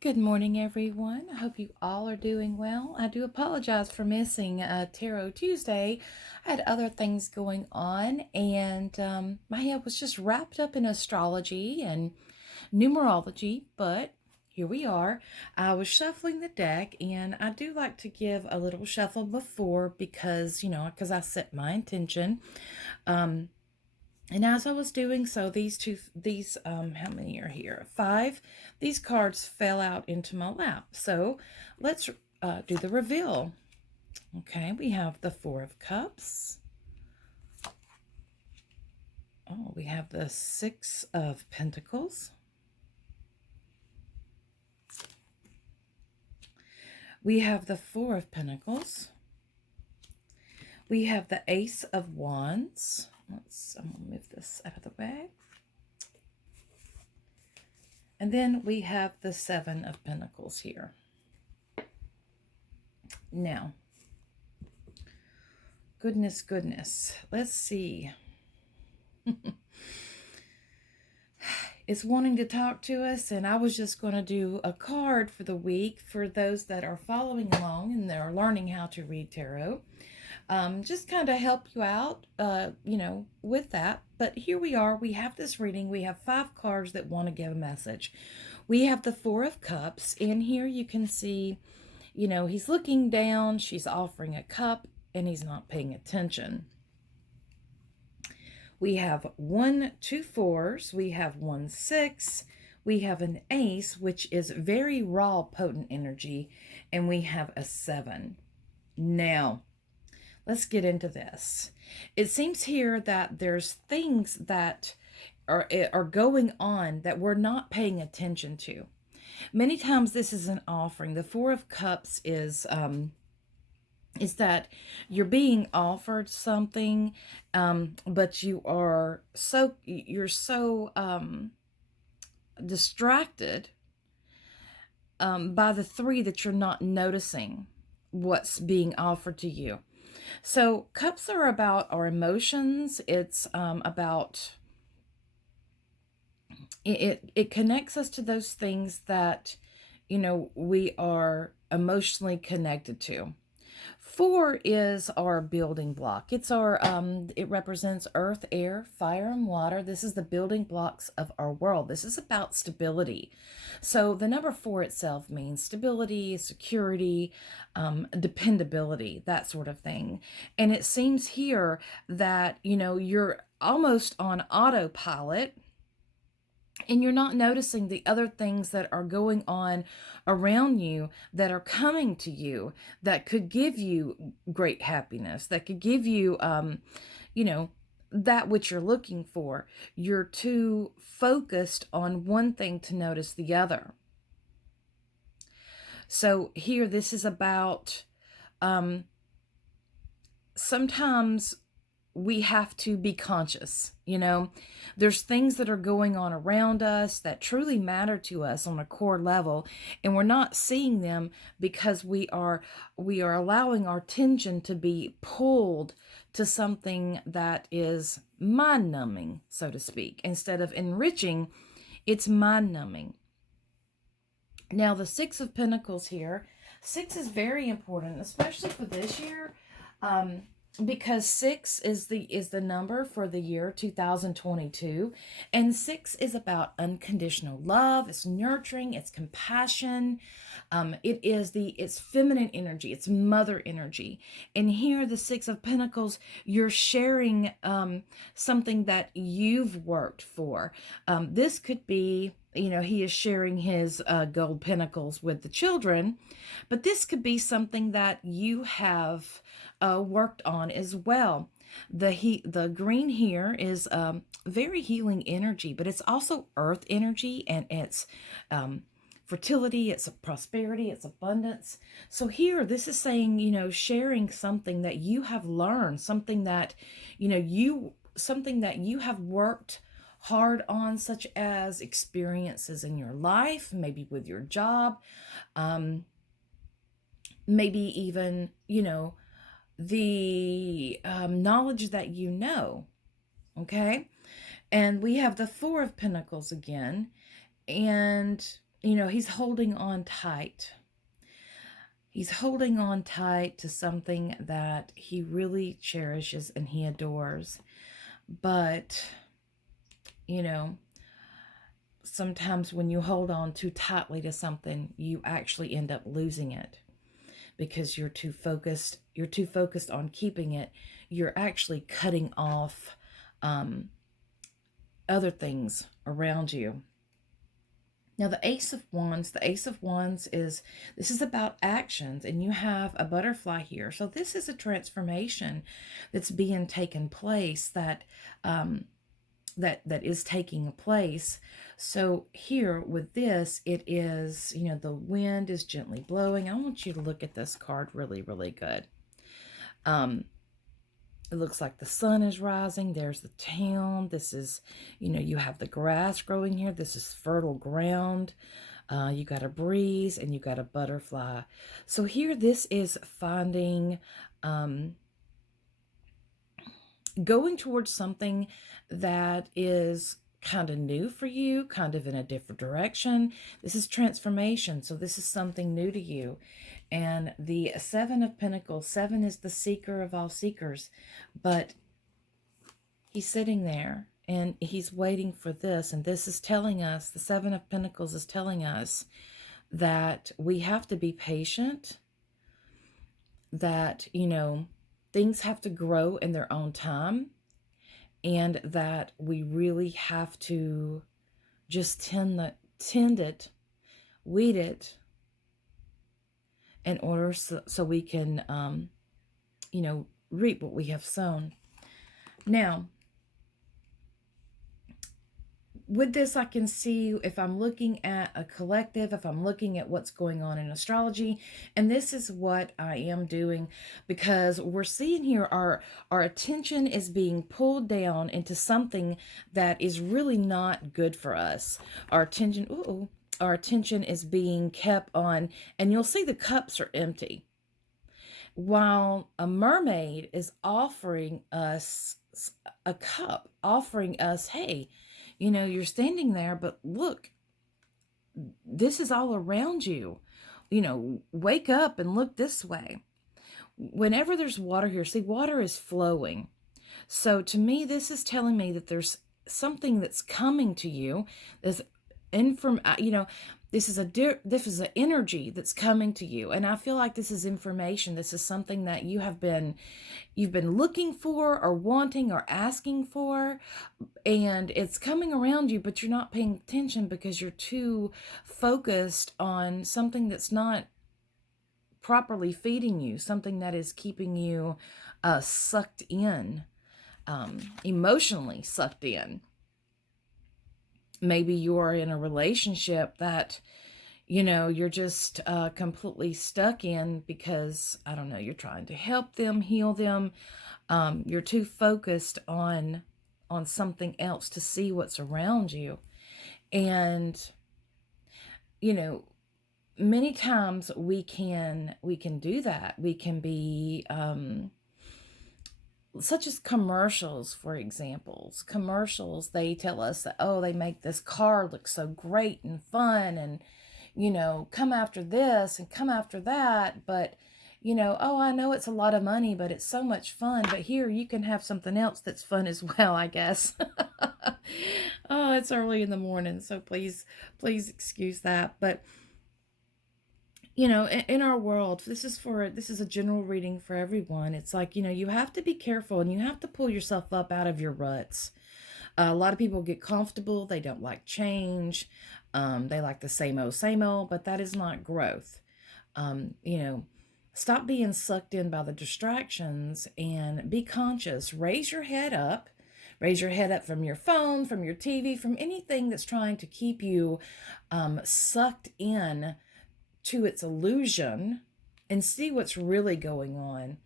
Good morning, everyone. I hope you all are doing well. I do apologize for missing Tarot Tuesday. I had other things going on, and my head was just wrapped up in astrology and numerology, but here we are. I was shuffling the deck, and I do like to give a little shuffle before because I set my intention. Um, and as I was doing so, how many are here? Five. These cards fell out into my lap. So let's do the reveal. Okay, we have the Four of Cups. Oh, we have the Six of Pentacles. We have the Four of Pentacles. We have the Ace of Wands. I'm going to move this out of the way. And then we have the Seven of Pentacles here. Now, goodness. Let's see. It's wanting to talk to us, and I was just going to do a card for the week for those that are following along and they're learning how to read tarot. Just kind of help you out, with that. But here we are. We have this reading. We have 5 cards that want to give a message. We have the Four of Cups. In here you can see, he's looking down. She's offering a cup, and he's not paying attention. We have 2 4s. We have 1 6. We have an ace, which is very raw, potent energy. And we have a 7. Now, let's get into this. It seems here that there's things that are going on that we're not paying attention to. Many times this is an offering. The Four of Cups is that you're being offered something, but you're so distracted by the 3 that you're not noticing what's being offered to you. So cups are about our emotions. It's about it connects us to those things that we are emotionally connected to. 4 is our building block. It's our it represents earth, air, fire, and water. This is the building blocks of our world. This is about stability. So the number 4 itself means stability, security, dependability, that sort of thing. And it seems here that you're almost on autopilot, and you're not noticing the other things that are going on around you that are coming to you that could give you great happiness, that could give you, that which you're looking for. You're too focused on one thing to notice the other. So here, this is about sometimes we have to be conscious. There's things that are going on around us that truly matter to us on a core level, and we're not seeing them because we are allowing our attention to be pulled to something that is mind-numbing, so to speak. Instead of enriching, it's mind-numbing. Now, the Six of Pentacles here, 6 is very important, especially for this year. Because 6 is the number for the year 2022, and 6 is about unconditional love. It's nurturing, it's compassion, it's feminine energy, it's mother energy. And here, the 6 of Pentacles, you're sharing something that you've worked for. This could be, he is sharing his gold pentacles with the children, but this could be something that you have worked on as well. The green here is very healing energy, but it's also earth energy, and it's fertility, it's prosperity, it's abundance. So here, this is saying, sharing something that you have learned, something that you have worked hard on, such as experiences in your life, maybe with your job, maybe even the knowledge that okay? And we have the Four of Pentacles again, and he's holding on tight. He's holding on tight to something that he really cherishes and he adores. But, you know, sometimes when you hold on too tightly to something, you actually end up losing it because you're too focused on keeping it. You're actually cutting off um, other things around you. Now, the Ace of Wands this is about actions, and you have a butterfly here. So this is a transformation that's being taken place um, that is taking place. So here with this, it is, the wind is gently blowing. I want you to look at this card really, really good. Um, it looks like the sun is rising. There's the town. This is, you have the grass growing here. This is fertile ground. You got a breeze and you got a butterfly. So here, this is finding, going towards something that is kind of new for you, kind of in a different direction. This is transformation. So this is something new to you. And the Seven of Pentacles, seven is the seeker of all seekers, but he's sitting there and he's waiting for this. And this is telling us, the Seven of Pentacles is telling us that we have to be patient, that, things have to grow in their own time, and that we really have to just tend it, weed it, in order so we can, reap what we have sown. Now, with this, I can see if I'm looking at a collective, if I'm looking at what's going on in astrology, and this is what I am doing, because we're seeing here our attention is being pulled down into something that is really not good for us. Our attention is being kept on, and you'll see the cups are empty, while a mermaid is offering us a cup, offering us, hey, you're standing there, but look, this is all around you. Wake up and look this way. Whenever there's water here, see, water is flowing. So to me, this is telling me that there's something that's coming to you. There's this is an energy that's coming to you, and I feel like this is information. This is something that you've been looking for or wanting or asking for, and it's coming around you, but you're not paying attention because you're too focused on something that's not properly feeding you, something that is keeping you sucked in, emotionally sucked in. Maybe you're in a relationship that, you're just completely stuck in because, I don't know, you're trying to help them, heal them. You're too focused on something else to see what's around you. And, many times we can do that. We can be, such as commercials, for examples. Commercials, they tell us that, oh, they make this car look so great and fun, and, come after this and come after that. But, oh, I know it's a lot of money, but it's so much fun. But here you can have something else that's fun as well, I guess. Oh, it's early in the morning, so please excuse that. But, in our world, this is a general reading for everyone. It's like, you have to be careful and you have to pull yourself up out of your ruts. A lot of people get comfortable. They don't like change. They like the same old, but that is not growth. Stop being sucked in by the distractions and be conscious. Raise your head up. Raise your head up from your phone, from your TV, from anything that's trying to keep you sucked in to its illusion, and see what's really going on.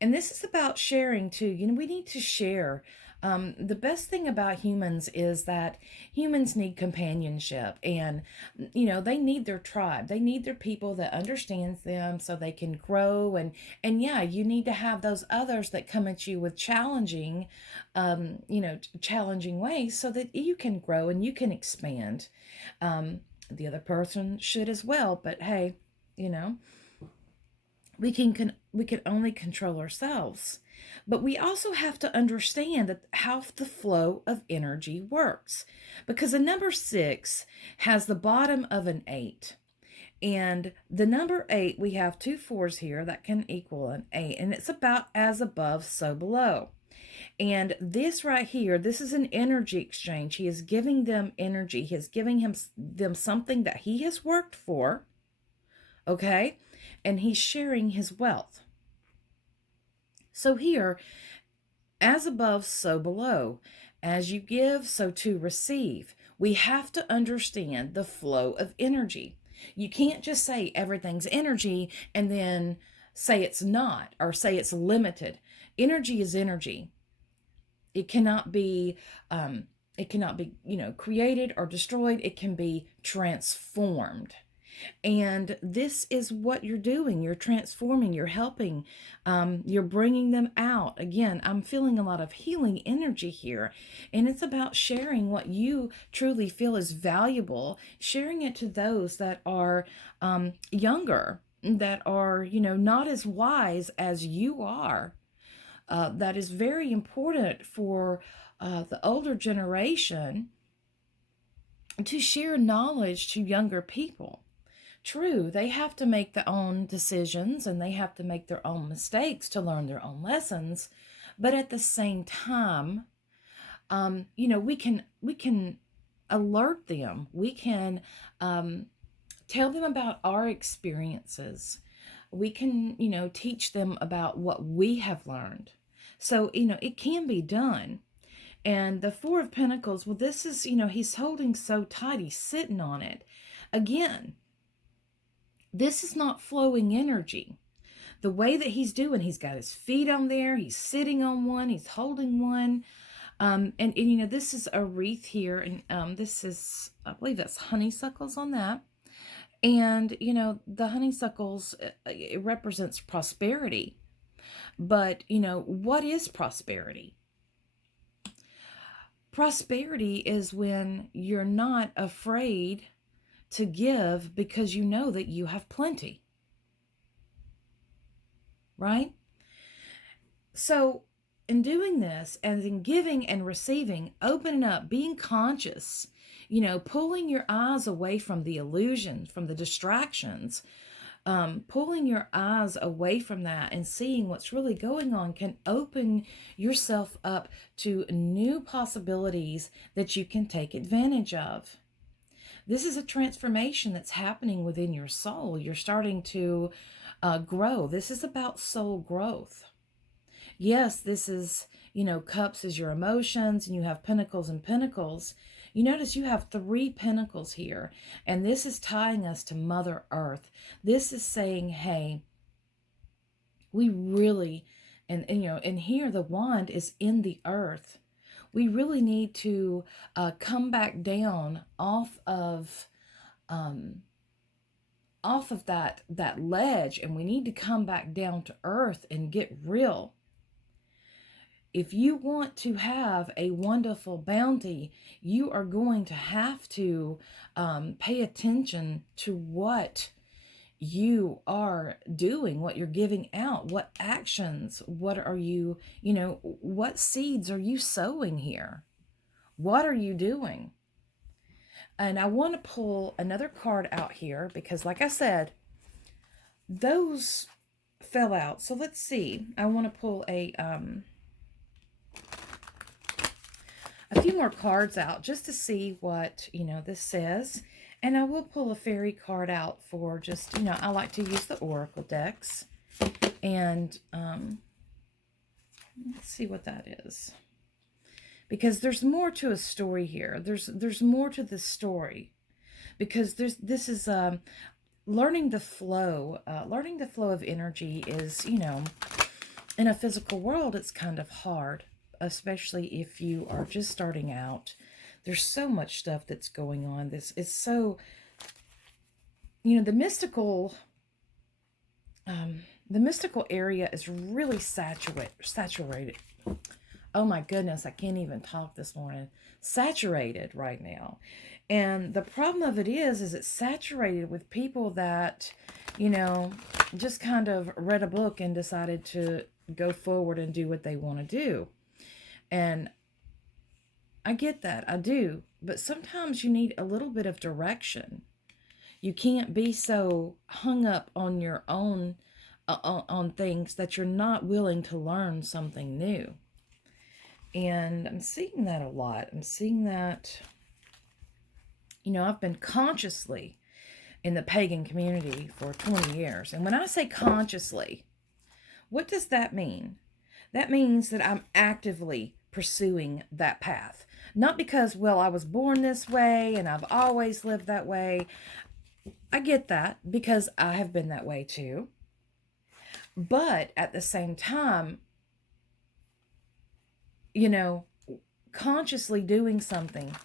And this is about sharing too. We need to share. The best thing about humans is that humans need companionship, and they need their tribe. They need their people that understands them so they can grow. And yeah, you need to have those others that come at you with challenging ways so that you can grow and you can expand. The other person should as well, but hey, you know, we can only control ourselves. But we also have to understand that how the flow of energy works, because a number 6 has the bottom of an 8. And the number 8, we have two fours here that can equal an 8, and it's about as above, so below. And this right here, this is an energy exchange. He is giving them energy. He is giving them something that he has worked for, okay? And he's sharing his wealth. So here, as above, so below. As you give, so to receive. We have to understand the flow of energy. You can't just say everything's energy and then say it's not, or say it's limited. Energy is energy. It cannot be created or destroyed. It can be transformed. And this is what you're doing. You're transforming, you're helping, you're bringing them out. Again, I'm feeling a lot of healing energy here. And it's about sharing what you truly feel is valuable, sharing it to those that are younger, that are, not as wise as you are. That is very important for the older generation to share knowledge to younger people. True, they have to make their own decisions and they have to make their own mistakes to learn their own lessons. But at the same time, we can alert them. We can tell them about our experiences. We can, teach them about what we have learned. So, it can be done. And the Four of Pentacles, well, this is, he's holding so tight. He's sitting on it. Again, this is not flowing energy. The way that he's doing, he's got his feet on there. He's sitting on one. He's holding one. And this is a wreath here. And this is, I believe that's honeysuckles on that. And, the honeysuckles, it represents prosperity. But, what is prosperity? Prosperity is when you're not afraid to give because you know that you have plenty. Right? So, in doing this, and in giving and receiving, opening up, being conscious, pulling your eyes away from the illusion, from the distractions, pulling your eyes away from that and seeing what's really going on can open yourself up to new possibilities that you can take advantage of. This is a transformation that's happening within your soul. You're starting to grow. This is about soul growth. Yes, this is, cups is your emotions, and you have pentacles and pentacles. You notice you have 3 pentacles here, and this is tying us to Mother Earth. This is saying, hey, we really, and here the wand is in the earth. We really need to come back down off of that ledge, and we need to come back down to earth and get real. If you want to have a wonderful bounty, you are going to have to pay attention to what you are doing, what you're giving out, what actions, what are you, what seeds are you sowing here? What are you doing? And I want to pull another card out here because, like I said, those fell out. So let's see. I want to pull a few more cards out just to see what, this says. And I will pull a fairy card out for just, I like to use the oracle decks. And let's see what that is. Because there's more to a story here. There's more to the story. Because this is learning the flow. Learning the flow of energy is, in a physical world, it's kind of hard. Especially if you are just starting out. There's so much stuff that's going on. This is so, the mystical area is really saturated. oh my goodness, I can't even talk this morning. Saturated right now. And the problem of it is it's saturated with people that, you know, just kind of read a book and decided to go forward and do what they want to do. And I get that, I do. But sometimes you need a little bit of direction. You can't be so hung up on your own, on things that you're not willing to learn something new. And I'm seeing that a lot. I'm seeing that, you know, I've been consciously in the pagan community for 20 years. And when I say consciously, what does that mean? That means that I'm actively pursuing that path. Not because, well, I was born this way and I've always lived that way. I get that because I have been that way too. But at the same time, you know, consciously doing something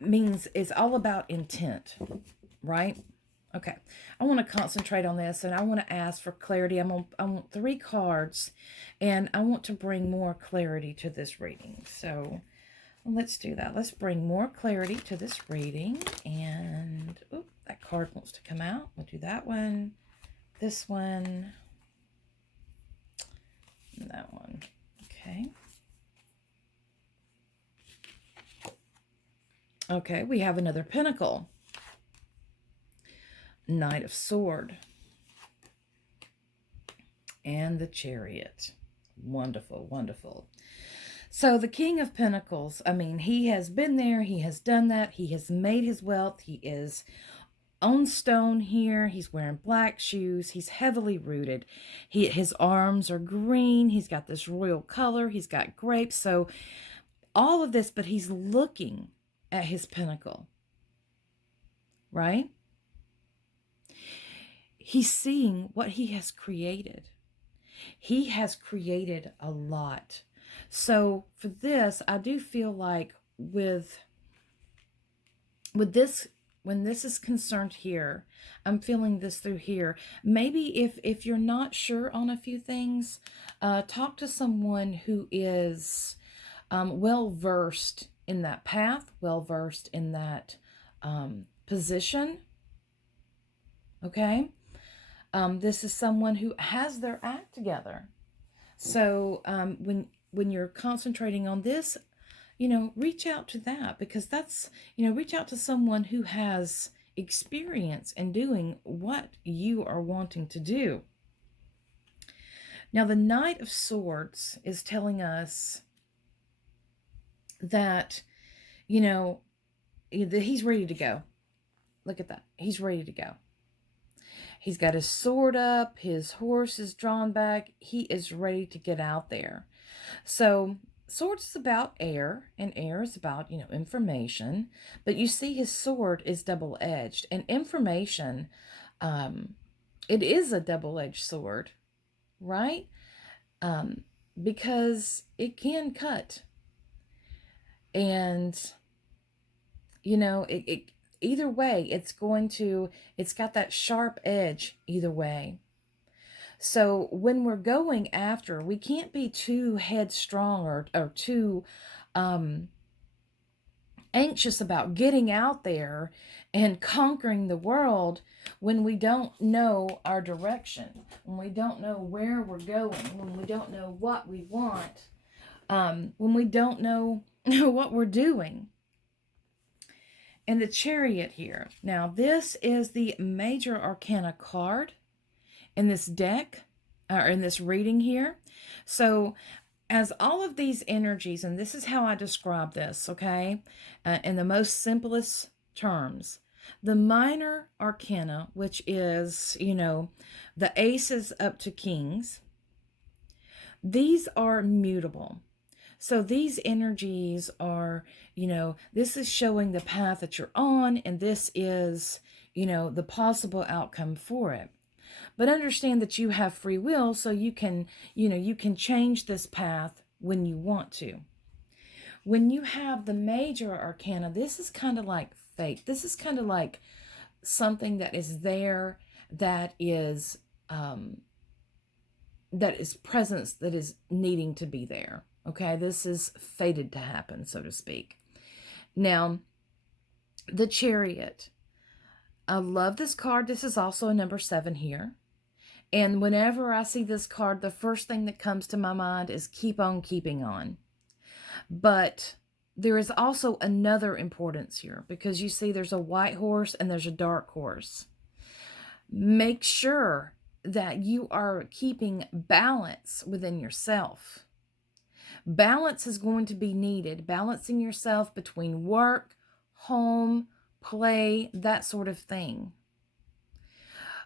means it's all about intent, right? Okay, I want to concentrate on this and I want to ask for clarity. I want 3 cards and I want to bring more clarity to this reading. So let's do that. Let's bring more clarity to this reading. And oh, that card wants to come out. We'll do that one, this one, and that one. Okay. Okay, we have another pentacle. Knight of Sword. And the Chariot. Wonderful, wonderful. So the King of Pentacles, I mean, he has been there. He has done that. He has made his wealth. He is on stone here. He's wearing black shoes. He's heavily rooted. His arms are green. He's got this royal color. He's got grapes. So all of this, but he's looking at his pinnacle, right? He's seeing what he has created. He has created a lot. So for this, I do feel like with this, when this is concerned here, I'm feeling this through here. Maybe if you're not sure on a few things, talk to someone who is well-versed in that path, well-versed in that position, okay? This is someone who has their act together. So when you're concentrating on this, you know, reach out to that, because that's, you know, reach out to someone who has experience in doing what you are wanting to do. Now, the Knight of Swords is telling us that, you know, he's ready to go. Look at that. He's ready to go. He's got his sword up. His horse is drawn back. He is ready to get out there. So swords is about air, and air is about, you know, information. But you see his sword is double-edged. And information, it is a double-edged sword, right? Because it can cut. And, you know, it either way, it's got that sharp edge either way. So when we're going after, we can't be too headstrong or too anxious about getting out there and conquering the world when we don't know our direction, when we don't know where we're going, when we don't know what we want, when we don't know what we're doing. And the Chariot here. Now, this is the Major Arcana card in this deck, or in this reading here. So, as all of these energies, and this is how I describe this, okay, in the most simplest terms. The Minor Arcana, which is, you know, the aces up to kings, these are mutable. So these energies are, you know, this is showing the path that you're on, and this is, you know, the possible outcome for it. But understand that you have free will, so you can, you know, you can change this path when you want to. When you have the Major Arcana, this is kind of like fate. This is kind of like something that is there, that is presence, that is needing to be there. Okay, this is fated to happen, so to speak. Now, the Chariot. I love this card. This is also a number 7 here. And whenever I see this card, the first thing that comes to my mind is keep on keeping on. But there is also another importance here, because you see there's a white horse and there's a dark horse. Make sure that you are keeping balance within yourself. Balance is going to be needed, balancing yourself between work, home, play, that sort of thing.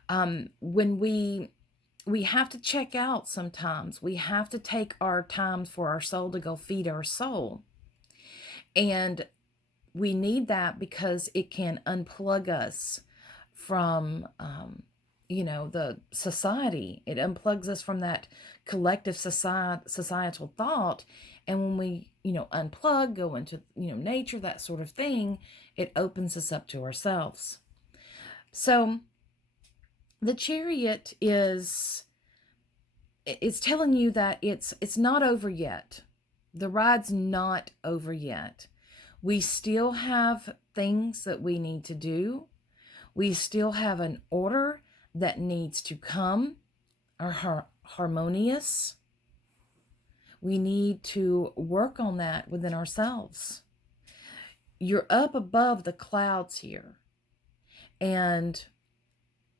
When we have to check out sometimes. We have to take our time for our soul to go feed our soul. And we need that because it can unplug us from, the society. It unplugs us from that collective societal thought. And when we, unplug, go into, nature, that sort of thing, it opens us up to ourselves. So the Chariot is telling you that it's not over yet. The ride's not over yet. We still have things that we need to do. We still have an order that needs to come, or harmonious. We need to work on that within ourselves. You're up above the clouds here. And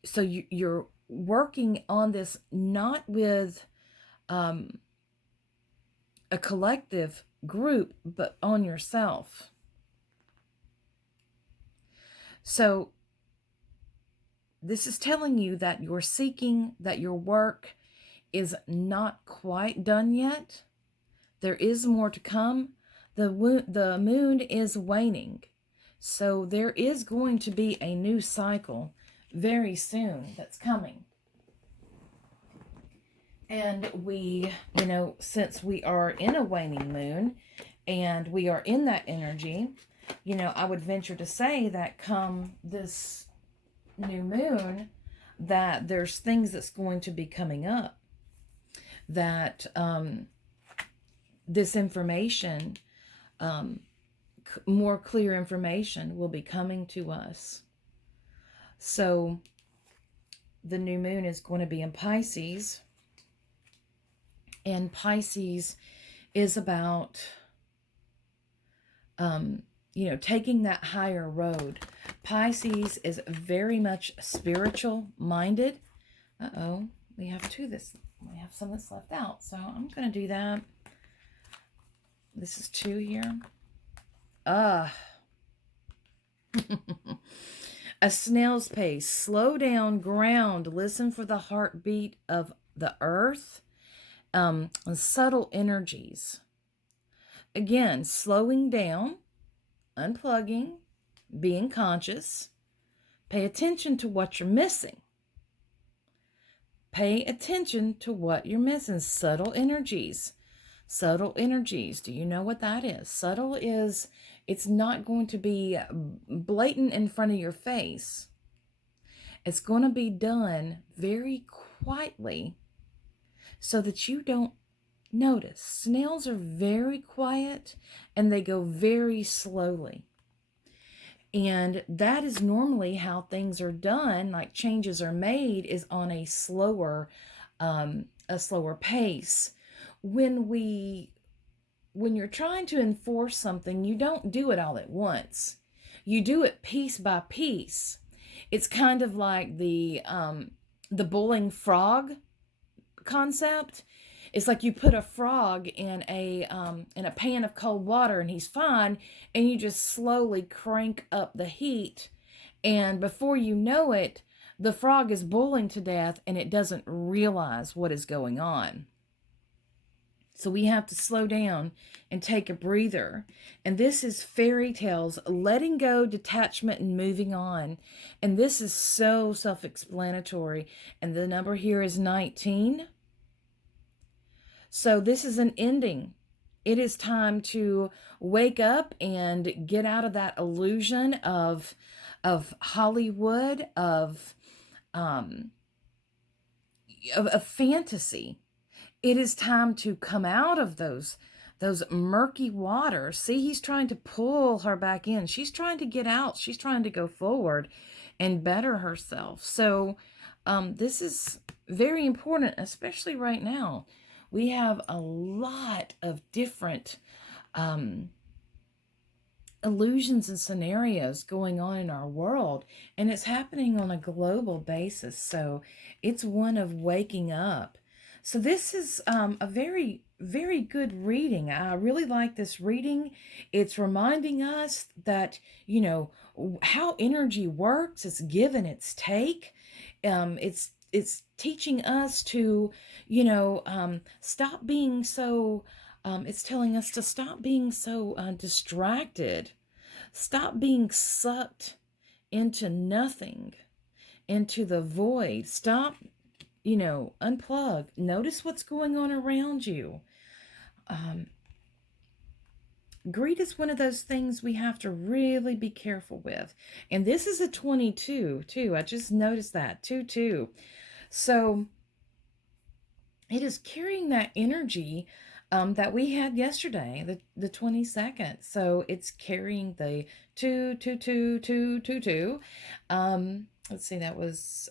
so you're working on this not with a collective group, but on yourself. So this is telling you that you're seeking, that your work is not quite done yet. There is more to come. The moon is waning. So there is going to be a new cycle very soon that's coming. And we, since we are in a waning moon and we are in that energy, I would venture to say that come this new moon, that there's things that's going to be coming up, that this information, more clear information will be coming to us. So the new moon is going to be in Pisces, and Pisces is about taking that higher road. Pisces is very much spiritual minded. We have some that's left out, so I'm going to do that. This is 2 here. A snail's pace. Slow down, ground, listen for the heartbeat of the earth. Subtle energies. Again, slowing down, unplugging, being conscious. Pay attention to what you're missing. Pay attention to what you're missing. Subtle energies. Subtle energies. Do you know what that is? Subtle is, it's not going to be blatant in front of your face. It's going to be done very quietly so that you don't notice. Snails are very quiet and they go very slowly. And that is normally how things are done, like changes are made, is on a slower pace. When you're trying to enforce something, you don't do it all at once. You do it piece by piece. It's kind of like the boiling frog concept. It's like you put a frog in a pan of cold water and he's fine, and you just slowly crank up the heat, and before you know it, the frog is boiling to death and it doesn't realize what is going on. So we have to slow down and take a breather. And this is fairy tales, letting go, detachment, and moving on. And this is so self-explanatory. And the number here is 19. So this is an ending. It is time to wake up and get out of that illusion of Hollywood, of fantasy. It is time to come out of those those murky waters. See, he's trying to pull her back in. She's trying to get out. She's trying to go forward and better herself. So this is very important, especially right now. We have a lot of different illusions and scenarios going on in our world, and it's happening on a global basis. So it's one of waking up. So this is a very, very good reading. I really like this reading. It's reminding us that, you know, how energy works. It's give and it's take. It's teaching us to, you know, stop being so. It's telling us to stop being so distracted. Stop being sucked into nothing, into the void. Stop, you know, unplug. Notice what's going on around you. Greed is one of those things we have to really be careful with. And this is a 22, too. I just noticed that. 2-2. So it is carrying that energy that we had yesterday, the 22nd. So it's carrying the 2, 2, 2, 2, 2, 2. Let's see, that was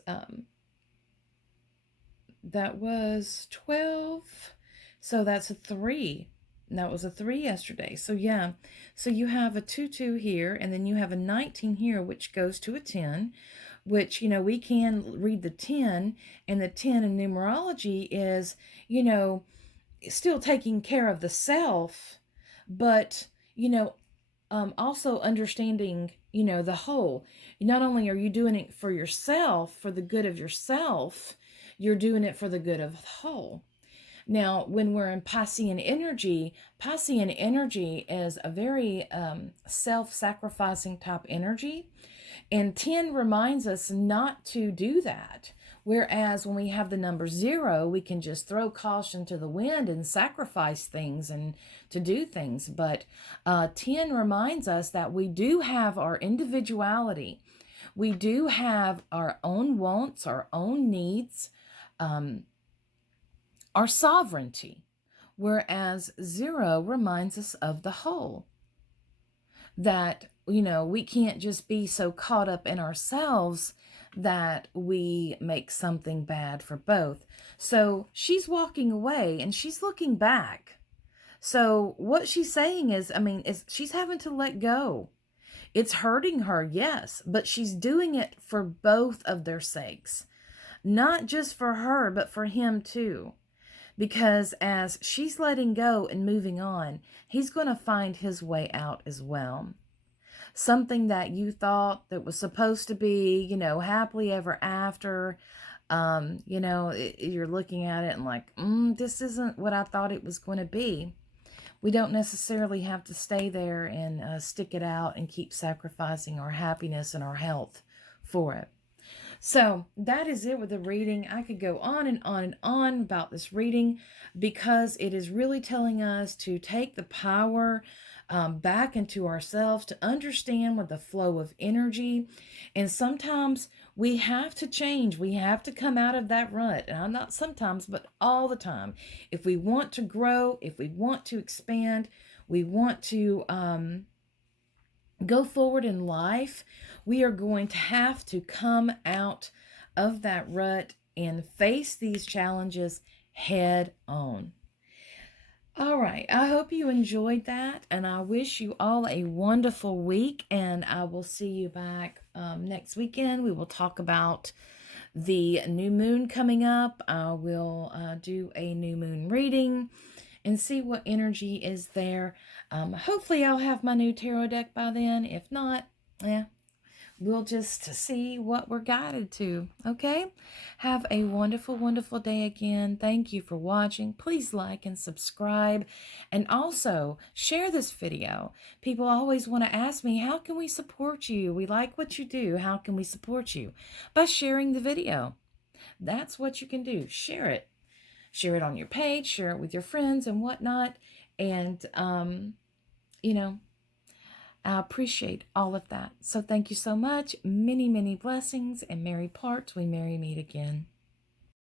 12. So that's a 3. And that was a 3 yesterday. So yeah, so you have a 2, 2 here, and then you have a 19 here, which goes to a 10, which, you know, we can read the 10, and the 10 in numerology is, you know, still taking care of the self, but, you know, also understanding, you know, the whole. Not only are you doing it for yourself, for the good of yourself, you're doing it for the good of the whole. Now, when we're in Piscean energy is a very self-sacrificing type energy. And 10 reminds us not to do that. Whereas when we have the number 0, we can just throw caution to the wind and sacrifice things and to do things. But 10 reminds us that we do have our individuality. We do have our own wants, our own needs, our sovereignty. Whereas 0 reminds us of the whole. That, you know, we can't just be so caught up in ourselves that we make something bad for both. So she's walking away and she's looking back. So what she's saying is, I mean, she's having to let go. It's hurting her, yes, but she's doing it for both of their sakes. Not just for her, but for him too. Because as she's letting go and moving on, he's going to find his way out as well. Something that you thought that was supposed to be, you know, happily ever after, you know, you're looking at it and like, this isn't what I thought it was going to be. We don't necessarily have to stay there and stick it out and keep sacrificing our happiness and our health for it. So that is it with the reading. I could go on and on and on about this reading because it is really telling us to take the power back into ourselves, to understand with the flow of energy. And sometimes we have to change. We have to come out of that rut. And I'm not sometimes, but all the time. If we want to grow, if we want to expand, we want to go forward in life, we are going to have to come out of that rut and face these challenges head on. All right, I hope you enjoyed that, and I wish you all a wonderful week, and I will see you back next weekend. We will talk about the new moon coming up. I will do a new moon reading and see what energy is there. Hopefully I'll have my new tarot deck by then. If not, we'll just see what we're guided to. Okay? Have a wonderful, wonderful day again. Thank you for watching. Please like and subscribe. And also, share this video. People always want to ask me, how can we support you? We like what you do. How can we support you? By sharing the video. That's what you can do. Share it. Share it on your page, share it with your friends and whatnot. And, you know, I appreciate all of that. So thank you so much. Many, many blessings and merry parts. We merry meet again.